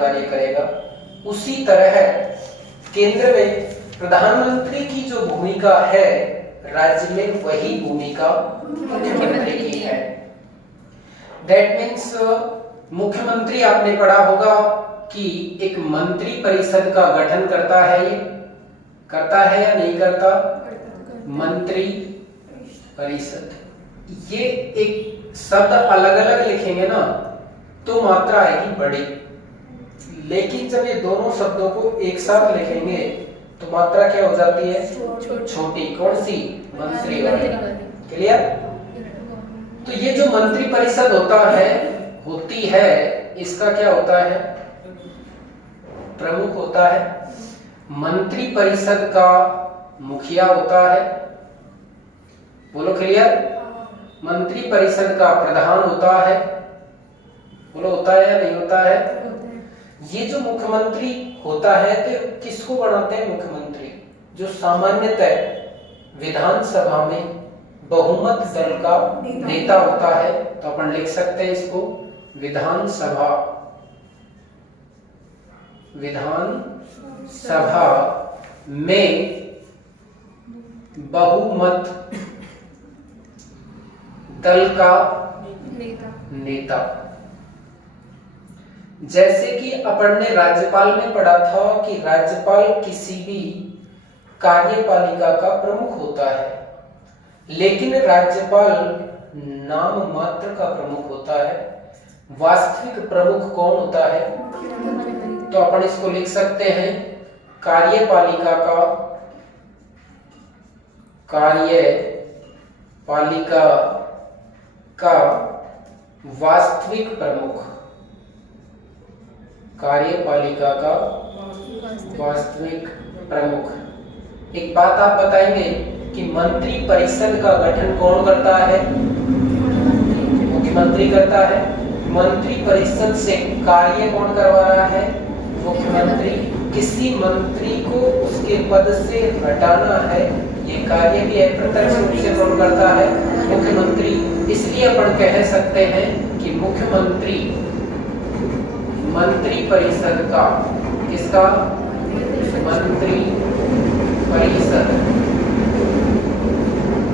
कार्य करेगा। उसी तरह केंद्र में प्रधानमंत्री की जो भूमिका है, राज्य में वही भूमिका मुख्यमंत्री की है। दैट मीन्स मुख्यमंत्री, आपने पढ़ा होगा कि एक मंत्री परिषद का गठन करता है, ये करता है या नहीं करता? मंत्री परिषद। ये एक शब्द अलग अलग लिखेंगे ना तो मात्रा आएगी बड़ी, लेकिन जब ये दोनों शब्दों को एक साथ लिखेंगे तो मात्रा क्या हो जाती है? छोटी। कौन सी? मंत्री वाली। क्लियर? तो ये जो मंत्री परिषद होती है, इसका क्या होता है? प्रमुख होता है। मंत्री परिषद का मुखिया होता है। बोलो क्लियर? मंत्री परिषद का प्रधान होता है। बोलो होता है या नहीं होता है? ये जो मुख्यमंत्री होता है तो किसको बनाते हैं मुख्यमंत्री? जो सामान्यतः विधानसभा में बहुमत दल का नेता होता है। तो अपन लिख सकते हैं इसको विधानसभा में बहुमत दल का नेता। जैसे कि अपन ने राज्यपाल में पढ़ा था कि राज्यपाल किसी भी कार्यपालिका का प्रमुख होता है, लेकिन राज्यपाल नाम मात्र का प्रमुख होता है। वास्तविक प्रमुख कौन होता है? तो अपन इसको लिख सकते हैं कार्यपालिका का वास्तविक प्रमुख। कार्यपालिका का वास्तविक प्रमुख। एक बात आप बताएंगे कि मंत्री परिषद का गठन कौन करता है? मुख्यमंत्री करता है। मंत्री परिषद से कार्य कौन करवा रहा है? मुख्यमंत्री। किसी मंत्री को उसके पद से हटाना है, ये कार्य भी अप्रत्यक्ष रूप से कौन करता है? मुख्यमंत्री। इसलिए अपन कह सकते हैं कि मुख्यमंत्री मंत्री परिषद का, किसका?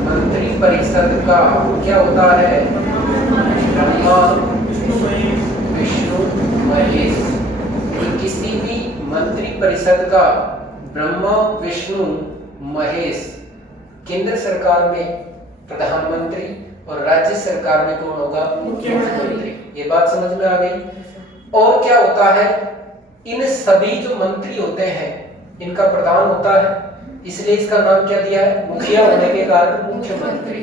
मंत्री परिषद का क्या होता है? ब्रह्मा विष्णु महेश। किसी भी मंत्री परिषद का ब्रह्मा विष्णु महेश। केंद्र सरकार में प्रधानमंत्री और राज्य सरकार में कौन होगा? मुख्यमंत्री। ये बात समझ में आ गई? और क्या होता है? इन सभी जो मंत्री होते हैं इनका प्रधान होता है, इसलिए इसका नाम क्या दिया है? मुखिया होने के कारण मुख्यमंत्री।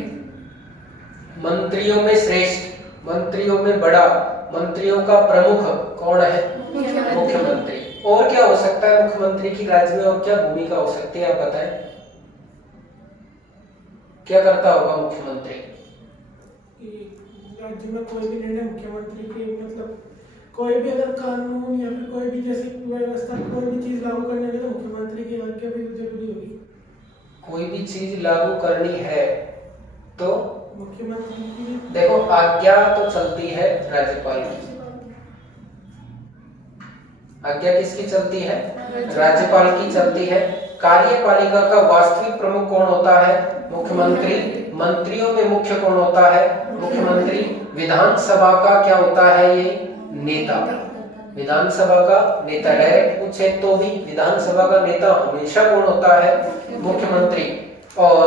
मंत्रियों में श्रेष्ठ, मंत्रियों में बड़ा, मंत्रियों का प्रमुख कौन है? मुख्यमंत्री। और क्या हो सकता है मुख्यमंत्री की राज्य में, और क्या भूमिका हो सकती है आप बताएं? क्या करता होगा मुख्यमंत्री? राज्य में कोई भी निर्णय मुख्यमंत्री के, मतलब कोई भी अगर कानून या फिर कोई भी जैसे व्यवस्था, कोई भी चीज लागू करने के लिए मुख्यमंत्री की आज्ञा भी जरूरी होगी। कोई भी चीज लागू करनी है तो मुख्यमंत्री की, देखो आज्ञा तो चलती है राज्यपाल की। आज्ञा किसकी चलती है? राज्यपाल की चलती है। कार्यपालिका का वास्तविक प्रमुख कौन होता है? मुख्यमंत्री। मंत्रियों में मुख्य कौन होता है? मुख्यमंत्री। विधानसभा का क्या होता है? ये नेता। विधानसभा का नेता। डायरेक्ट पूछे तो भी विधानसभा का नेता हमेशा कौन होता है? मुख्यमंत्री। और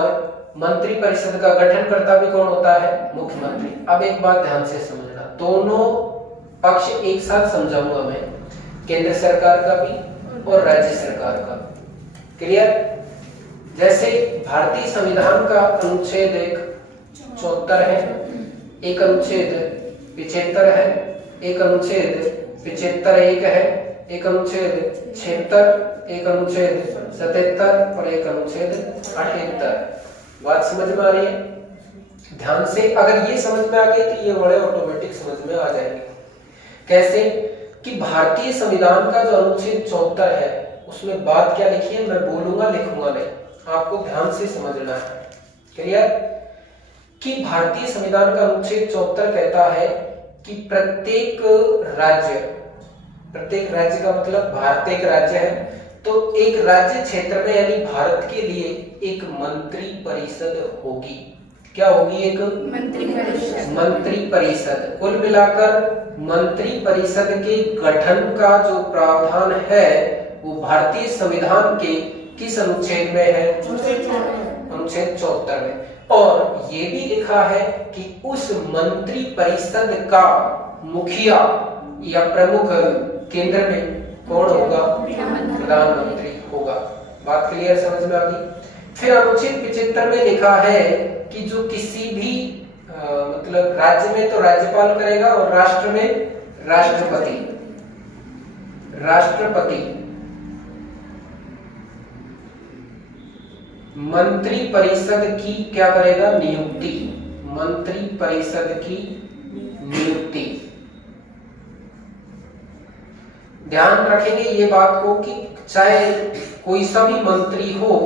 मंत्री परिषद का गठन करता भी कौन होता है? मुख्यमंत्री। अब एक बात ध्यान से समझना, दोनों पक्ष एक साथ समझाऊंगा मैं, केंद्र सरकार का भी और राज्य सरकार का। क्लियर? जैसे भारतीय संविधान का अनुच्छेद 74 है, एक अनुच्छेद 75 है, एक अनुच्छेद 75(1) है, एक अनुच्छेद 76, एक अनुच्छेद 77 और एक अनुच्छेद 78। बात समझ में आ रही है? ध्यान से अगर ये समझ में आ गई तो ये बड़े ऑटोमेटिक समझ में आ जाएंगे। कैसे? कि भारतीय संविधान का जो अनुच्छेद 74 है उसमें बात क्या लिखी है, मैं बोलूंगा लिखूंगा नहीं, आपको ध्यान से समझना है। क्लियर? कि भारतीय संविधान का अनुच्छेद 74 कहता है कि प्रत्येक प्रत्येक राज्य का मतलब भारत एक राज्य है, तो एक राज्य क्षेत्र में यानी भारत के लिए एक मंत्री परिषद होगी। क्या होगी? एक मंत्री परिषद। कुल मिलाकर मंत्री परिषद के गठन का जो प्रावधान है वो भारतीय संविधान के किस अनुच्छेद में है? अनुच्छेद 74 में। और ये भी लिखा है कि उस मंत्री परिषद का मुखिया या प्रमुख केंद्र में कौन होगा? प्रधानमंत्री होगा। बात क्लियर, समझ में आ गई? फिर अनुच्छेद 75 में लिखा है कि जो किसी भी मतलब राज्य में तो राज्यपाल करेगा और राष्ट्र में राष्ट्रपति मंत्री परिषद की क्या करेगा? नियुक्ति। मंत्री परिषद की नियुक्ति। ध्यान रखेंगे ये बात को कि चाहे कोई सा भी मंत्री हो,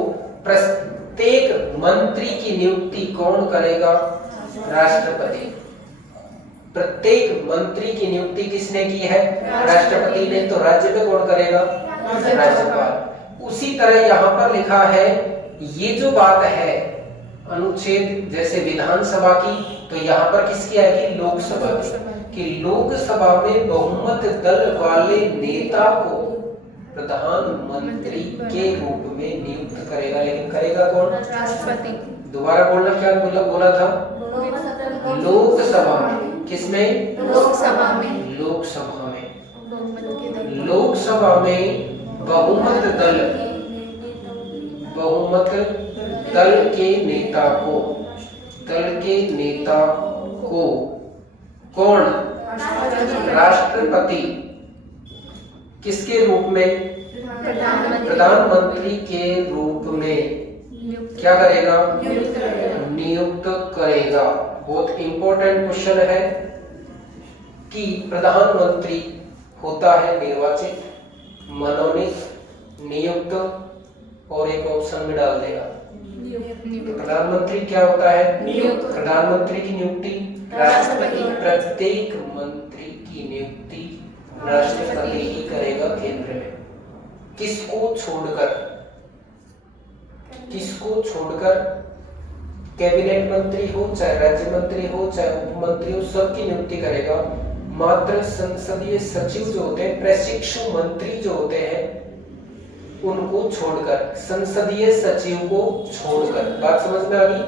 प्रत्येक मंत्री की नियुक्ति कौन करेगा? राष्ट्रपति। प्रत्येक मंत्री की नियुक्ति किसने की है? राष्ट्रपति ने। तो राज्य में कौन करेगा? राज्यपाल। उसी तरह यहाँ पर लिखा है, ये जो बात है अनुच्छेद जैसे विधानसभा की, तो यहाँ पर किसकी आएगी? लोकसभा की। कि लोकसभा में बहुमत दल वाले नेता को प्रधानमंत्री के रूप में नियुक्त करेगा। लेकिन करेगा कौन? राष्ट्रपति। दोबारा बोलना, क्या बोला था? लोकसभा में। किसमें? लोकसभा में। लोकसभा में बहुमत दल के नेता को कौन? राष्ट्रपति किसके रूप में? प्रधानमंत्री के रूप में क्या करेगा? नियुक्त करेगा। बहुत इंपॉर्टेंट क्वेश्चन है कि प्रधानमंत्री होता है निर्वाचित, मनोनीत, नियुक्त और एक ऑप्शन में डाल देगा। प्रधानमंत्री क्या होता है? नियुक्त। प्रधानमंत्री की नियुक्ति राष्ट्रपति। प्रत्येक मंत्री की नियुक्ति राष्ट्रपति ही करेगा केंद्र में। किसको छोड़कर? कैबिनेट मंत्री हो, चाहे राज्य मंत्री हो, चाहे उप मंत्री हो, सबकी नियुक्ति करेगा। मात्र संसदीय सचिव जो होते हैं, प्रशिक्षु मंत्री जो होते हैं, उनको छोड़कर, संसदीय सचिव को छोड़कर। बात समझ में आ गई?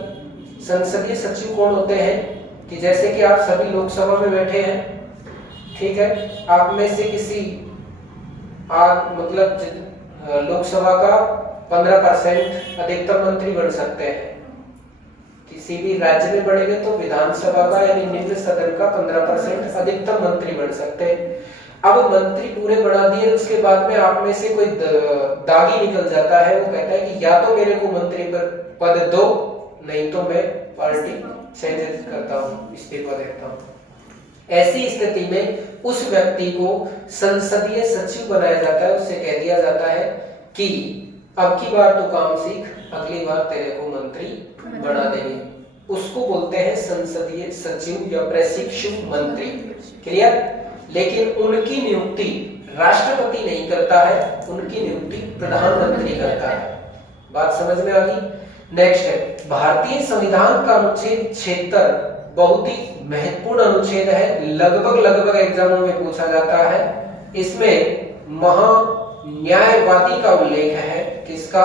संसदीय सचिव कौन होते हैं? कि जैसे कि आप सभी लोकसभा में बैठे हैं, ठीक है, आप में से किसी मतलब लोकसभा का 15% अधिकतम मंत्री बन सकते हैं। किसी भी राज्य में बढ़ेंगे तो विधानसभा का यानी निम्न सदन का 15% अधिकतम मंत्री बन सकते हैं। अब मंत्री पूरे बढ़ा दिए, उसके बाद में आप में से कोई दागी निकल जाता है, वो कहता है कि या तो मेरे को मंत्री पद दो, नहीं तो मैं पार्टी चेंज करता हूँ, इस्तीफा देता हूँ। ऐसी स्थिति में उस व्यक्ति को संसदीय सचिव बनाया जाता है। उससे कह दिया जाता है कि अब की बार तो काम सीख, अगली बार तेरे को मंत्री बना देंगे। उसको बोलते हैं संसदीय सचिव या प्रशिक्षु मंत्री। क्लियर? लेकिन उनकी नियुक्ति राष्ट्रपति नहीं करता है, उनकी नियुक्ति प्रधानमंत्री करता है। बात समझ में आ गई? नेक्स्ट है भारतीय संविधान का अनुच्छेद 76 बहुत ही महत्वपूर्ण अनुच्छेद है, लगभग एग्जामों में पूछा जाता है। इसमें महान्यायवादी का उल्लेख है। किसका?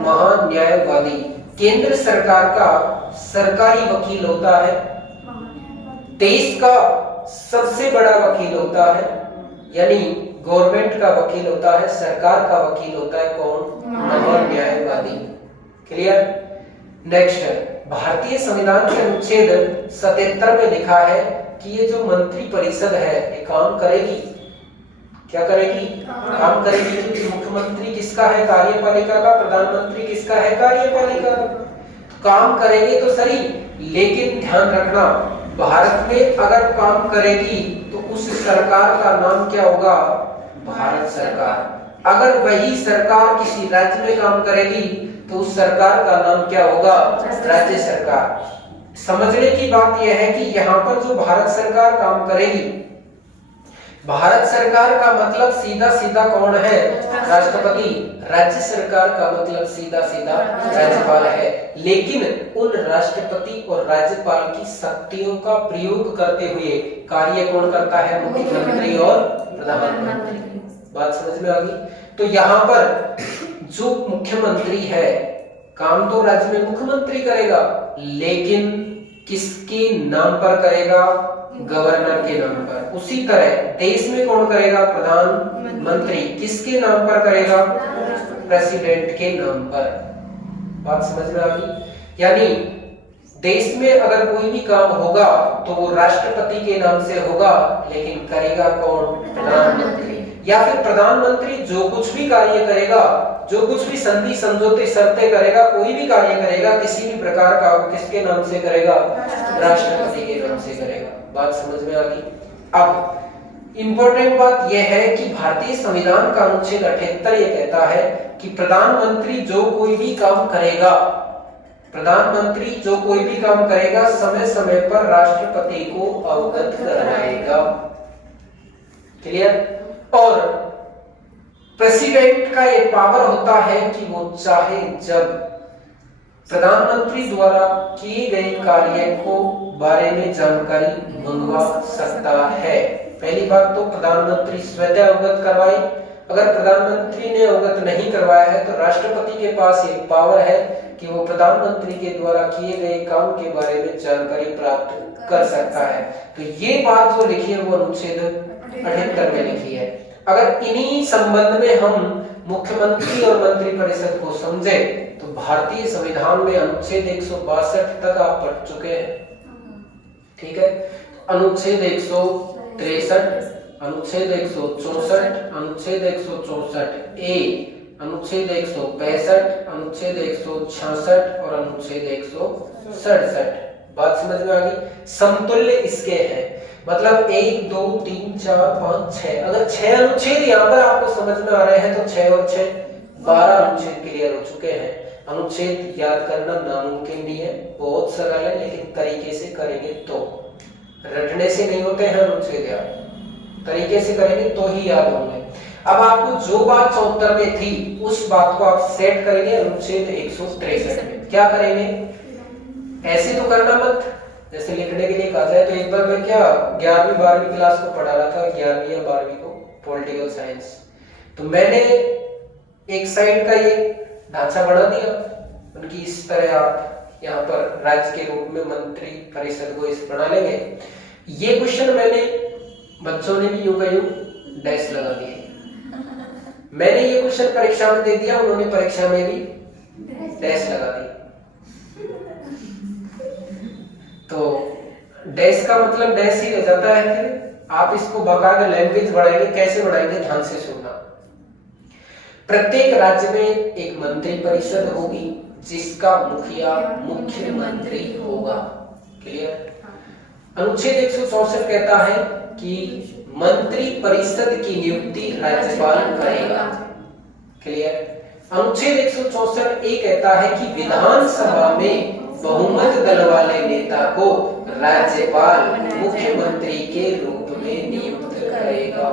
महान्यायवादी। केंद्र सरकार का सरकारी वकील होता है, देश का सबसे बड़ा वकील होता है, यानी गवर्नमेंट का वकील होता है, सरकार का वकील होता है कौन? महान्यायवादी। क्लियर? नेक्स्ट है भारतीय संविधान के अनुच्छेद 77 में लिखा है कि ये जो मंत्री परिषद है ये काम करेगी। क्या करेगी? काम करेगी। क्योंकि मुख्यमंत्री किसका है? कार्यपालिका का। प्रधानमंत्री किसका है? कार्यपालिका। काम करेंगे तो सही, लेकिन ध्यान रखना, भारत में अगर काम करेगी तो उस सरकार का नाम क्या होगा? भारत सरकार। अगर वही सरकार किसी राज्य में काम करेगी तो उस सरकार का नाम क्या होगा? राज्य सरकार। समझने की बात यह है कि यहाँ पर जो भारत सरकार काम करेगी, भारत सरकार का मतलब सीधा सीधा कौन है? राष्ट्रपति। राज्य सरकार का मतलब सीधा सीधा राज्यपाल है। लेकिन उन राष्ट्रपति और राज्यपाल की शक्तियों का प्रयोग करते हुए कार्य कौन करता है? मुख्यमंत्री और प्रधानमंत्री। बात समझ में आ गई? तो यहाँ पर जो मुख्यमंत्री है, काम तो राज्य में मुख्यमंत्री करेगा, लेकिन किसके नाम पर करेगा? गवर्नर के नाम पर। उसी तरह देश में कौन करेगा? प्रधानमंत्री। किसके नाम पर करेगा? प्रेसिडेंट के नाम पर। बात समझ में आ गई? यानी देश में अगर कोई भी काम होगा तो वो राष्ट्रपति के नाम से होगा, लेकिन करेगा कौन? प्रधानमंत्री। या फिर प्रधानमंत्री जो कुछ भी कार्य करेगा, जो कुछ भी संधि समझौते शर्तें करेगा, कोई भी कार्य करेगा किसी भी प्रकार का, किसके नाम से करेगा? राष्ट्रपति के नाम से करेगा। बात समझ में आ गई? अब इंपॉर्टेंट बात यह है कि भारतीय संविधान का अनुच्छेद 78 ये कहता है कि प्रधानमंत्री जो कोई भी काम करेगा, प्रधानमंत्री जो कोई भी काम करेगा समय समय पर राष्ट्रपति को अवगत करवाएगा। क्लियर? और प्रेसिडेंट का ये पावर होता है कि वो चाहे जब प्रधानमंत्री द्वारा किए गए कार्य को बारे में जानकारी मंगवा सकता है। पहली बात तो प्रधानमंत्री स्वतः अवगत करवाए। अगर प्रधानमंत्री ने अवगत नहीं करवाया है तो राष्ट्रपति के पास एक पावर है कि वो प्रधानमंत्री के द्वारा किए गए काम के बारे में जानकारी प्राप्त कर सकता है। तो ये बात जो लिखी है वो अनुच्छेद 78 में लिखी है। अगर इन्हीं संबंध में हम मुख्यमंत्री और मंत्रिपरिषद को समझे तो भारतीय संविधान में अनुच्छेद 162 तक आप पढ़ चुके हैं। ठीक है? अनुच्छेद 163, अनुच्छेद 164, अनुच्छेद 164 ए, अनुच्छेद 165, अनुच्छेद 166 और अनुच्छेद 167। बात समझ में आ गई? समतुल्य इसके हैं, मतलब 1 2 3 4 5 6। अगर 6 अनुच्छेद यहाँ पर आपको समझ में आ रहे हैं तो 6 और 6 12 अनुच्छेद क्लियर हो चुके हैं। अनुच्छेद याद करना नामुमकिन नहीं है, बहुत सरल है, लेकिन तरीके से करेंगे तो। रटने से नहीं होते हैं अनुच्छेद याद, तरीके से करेंगे तो ही याद होंगे। अब आपको जो बात 74 में थी उस बात को आप सेट करेंगे अनुच्छेद 163 में। क्या करेंगे? ऐसे तो करना मत, जैसे लिखने के लिए कहा जाए तो एक बार मैं क्या 11वीं 12वीं क्लास को पढ़ा रहा था, 11वीं या 12वीं को, पॉलिटिकल साइंस। तो मैंने एक साइड का ये ढांचा बना दिया उनकी, इस तरह आप यहाँ पर राज्य के रूप में मंत्री परिषद को इस बना लेंगे। ये क्वेश्चन मैंने, बच्चों ने भी यूं का यूं डैश लगा दिए। मैंने ये क्वेश्चन परीक्षा में दे दिया, उन्होंने परीक्षा में भी डैश लगा दी। तो डैश का मतलब डैश ही रह जाता है। फिर आप इसको बाकायदा लैंग्वेज बढ़ाएंगे, कैसे बढ़ाएंगे? ध्यान से सुनना। प्रत्येक राज्य में एक मंत्री परिषद होगी जिसका मुखिया मुख्यमंत्री होगा। क्लियर? अनुच्छेद 164 कहता है कि मंत्री परिषद की नियुक्ति राज्यपाल करेगा। क्लियर? अनुच्छेद 164 ए कहता है कि विधानसभा में बहुमत दल वाले नेता को राज्यपाल मुख्यमंत्री के रूप में नियुक्त करेगा।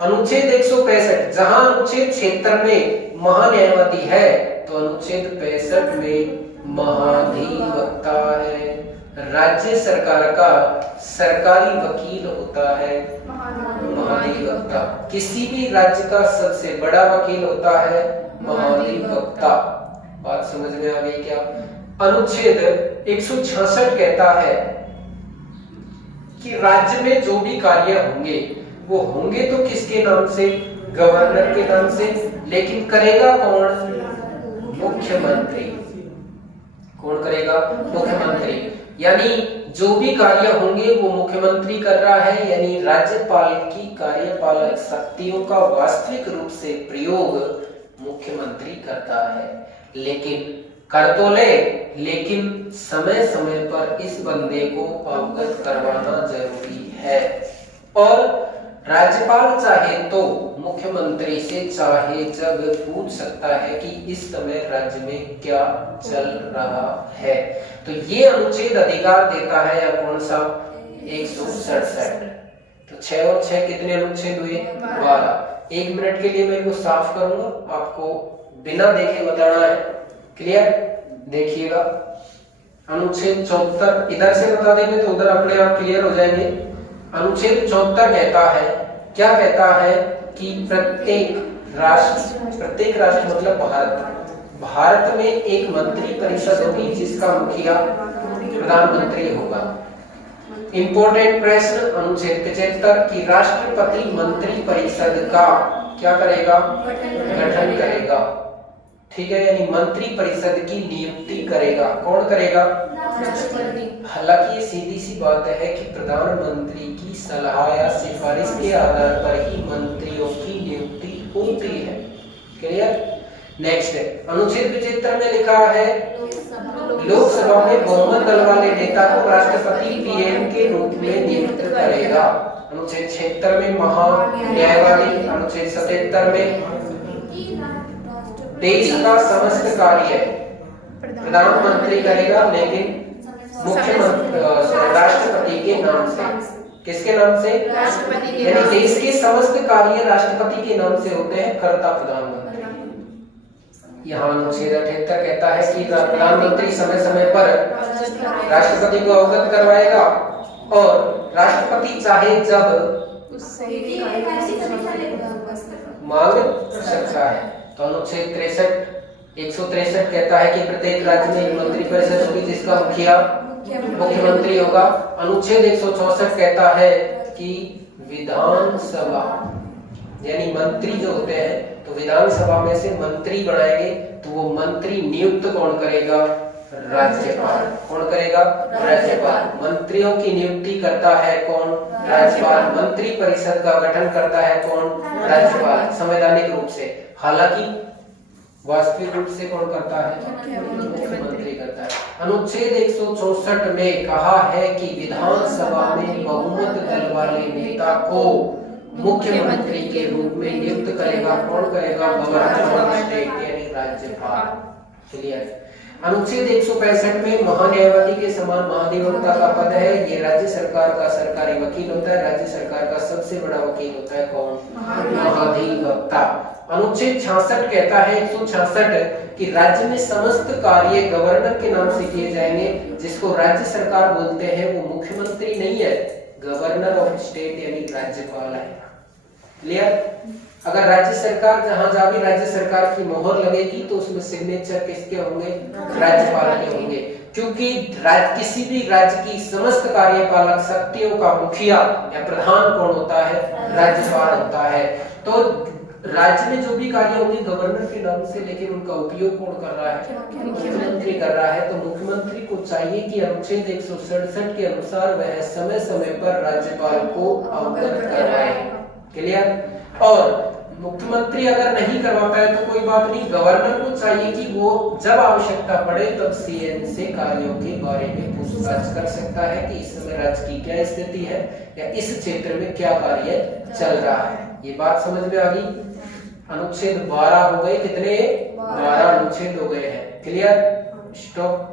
अनुच्छेद 165, जहां अनुच्छेद 76 में महान्यायवादी है तो अनुच्छेद 65 में महाधिवक्ता है। राज्य सरकार का सरकारी वकील होता है महाधिवक्ता। किसी भी राज्य का सबसे बड़ा वकील होता है महाधिवक्ता। बात समझ में आ गई क्या? अनुच्छेद 166 कहता है कि राज्य में जो भी कार्य होंगे वो होंगे तो किसके नाम से? गवर्नर के नाम से, लेकिन करेगा कौन? मुख्यमंत्री। कौन करेगा? मुख्यमंत्री। यानी जो भी कार्य होंगे वो मुख्यमंत्री कर रहा है, यानी राज्यपाल की कार्यपालक शक्तियों का वास्तविक रूप से प्रयोग मुख्यमंत्री करता है। लेकिन कर तो ले, लेकिन समय समय पर इस बंदे को अवगत करवाना जरूरी है। और राज्यपाल चाहे तो मुख्यमंत्री से चाहे जब पूछ सकता है कि इस समय राज्य में क्या चल रहा है। तो ये अनुच्छेद अधिकार देता है या कौन सा? 167। तो 6 और 6 कितने अनुच्छेद हुए? 12। 1 मिनट के लिए मैं इनको साफ करूंगा, आपको बिना देखे बताना है। क्लियर? देखिएगा, अनुच्छेद 74 इधर से बता देंगे तो उधर अपने आप क्लियर हो जाएंगे। अनुच्छेद 74 कहता है, क्या कहता है कि प्रत्येक राष्ट्र मतलब भारत में एक मंत्री परिषद होगी जिसका मुखिया प्रधानमंत्री होगा। इंपॉर्टेंट प्रश्न अनुच्छेद 75 की राष्ट्रपति मंत्री परिषद का क्या करेगा? गठन करेगा। ठीक है, यानी मंत्री परिषद की नियुक्ति करेगा। कौन करेगा? हालांकि ये सीधी सी बात है कि प्रधानमंत्री की सलाह या सिफारिश के आधार पर ही मंत्रियों की नियुक्ति होती है। क्लियर? नेक्स्ट है अनुच्छेद 75 में लिखा है लोकसभा में बहुमत दल वाले नेता को राष्ट्रपति पीएम के रूप में नियुक्त करेगा। अनुच्छेद 76 में महान्यायवादी, अनुच्छेद 77 में देश का समस्त कार्य प्रधानमंत्री करेगा, लेकिन मुख्यमंत्री राष्ट्रपति के नाम से। किसके नाम से? यानी देश के समस्त कार्य राष्ट्रपति के नाम से होते हैं, करता प्रधानमंत्री। यहाँ अनुच्छेद 78 कहता है कि प्रधानमंत्री समय समय पर राष्ट्रपति को अवगत करवाएगा और राष्ट्रपति चाहे जब मांग सकता है। तो अनुच्छेद 163 कहता है कि प्रत्येक राज्य में मंत्री परिषद होगी जिसका मुखिया मुख्यमंत्री होगा। अनुच्छेद 164 कहता है कि विधानसभा यानी मंत्री जो होते हैं तो विधानसभा में से मंत्री बनाएंगे, तो वो मंत्री नियुक्त कौन करेगा? राज्यपाल। कौन करेगा? राज्यपाल। मंत्रियों की नियुक्ति करता है कौन? राज्यपाल। मंत्री परिषद का गठन करता है कौन? राज्यपाल, संवैधानिक रूप से। हालांकि वास्तविक रूप से कौन करता है? मुख्यमंत्री करता है। अनुच्छेद 164 में कहा है कि विधानसभा में बहुमत दल वाले नेता को मुख्यमंत्री के रूप में नियुक्त करेगा। कौन करेगा? गवर्नर ऑफ स्टेट यानी राज्यपाल। क्लियर? अनुच्छेद 165 में महान्यायवादी के समान महाधिवक्ता का पद है। ये राज्य सरकार का सरकारी वकील होता है। राज्य सरकार का सबसे बड़ा वकील होता है कौन? महाधिवक्ता। अनुच्छेद 66 कहता है 166 कि राज्य में समस्त कार्य गवर्नर के नाम से किए जाएंगे। जिसको राज्य सरकार बोलते हैं वो मुख्यमंत्री नहीं है, गवर्नर ऑफ स्टेट यानी राज्यपाल है। क्लियर? अगर राज्य सरकार जहां भी राज्य सरकार की मोहर लगेगी तो उसमें सिग्नेचर किसके होंगे? राज्यपाल के होंगे, क्योंकि किसी भी राज्य की समस्त कार्यपालक शक्तियों का मुखिया या प्रधान कौन होता है? राज्यपाल होता है। तो राज्य में जो भी कार्य होंगे गवर्नर के नाम से, लेकिन उनका उपयोग कौन कर रहा है? मुख्यमंत्री कर रहा है। तो मुख्यमंत्री को चाहिए कि अनुच्छेद 167 के अनुसार वह समय समय पर राज्यपाल को अवगत करवाए। क्लियर? और मुख्यमंत्री अगर नहीं करवाता है तो कोई बात नहीं, गवर्नर को चाहिए कि वो जब आवश्यकता पड़े तब सीएम से कार्यों के बारे में पूछताछ कर सकता है कि इस समय राज्य की क्या स्थिति है या इस क्षेत्र में क्या कार्य चल रहा है। ये बात समझ में आ गई? अनुच्छेद 12 हो गए। कितने? 12 अनुच्छेद हो गए हैं। क्लियर? स्टॉप।